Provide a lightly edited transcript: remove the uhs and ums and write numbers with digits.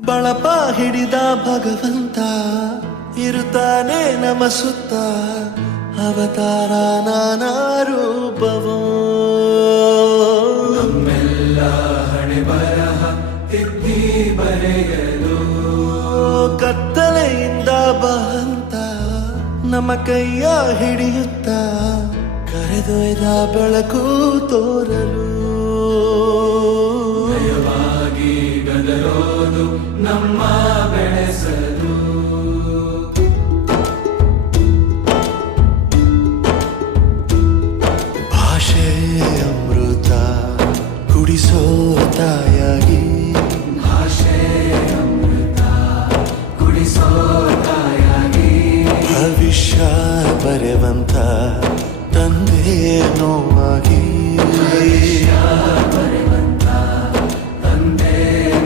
ಬಳಪ ಹಿಡಿದ ಭಗವಂತ ಇರುತ್ತಾನೆ ನಮ ಸುತ್ತ ಅವತಾರ ನಾನಾ ರೂಪವೋ ನಮ್ಮೆಲ್ಲ ಹಣೆ ಬರಹ ತಿದ್ದಿ ಬರೆಯಲು ಕತ್ತಲೆಯಿಂದ ಬಹಂತ ನಮ್ಮ ಕೈಯ ಹಿಡಿಯುತ್ತ ಕರೆದೊಯ್ದ ಬೆಳಕು ತೋರಲು ಭಯವಾಗಿ ಗದರೋದು ನಮ್ಮ ಬೆಳೆಸಲು ಭಾಷೆ ಅಮೃತ ಕುಡಿಸೋ ತಾಯಾಗಿ ಭಾಷೆ ಅಮೃತ ಕುಡಿಸೋ ತಾಯಾಗಿ ಭವಿಷ್ಯ ಬರೆವಂತ ತಂದೆನೋ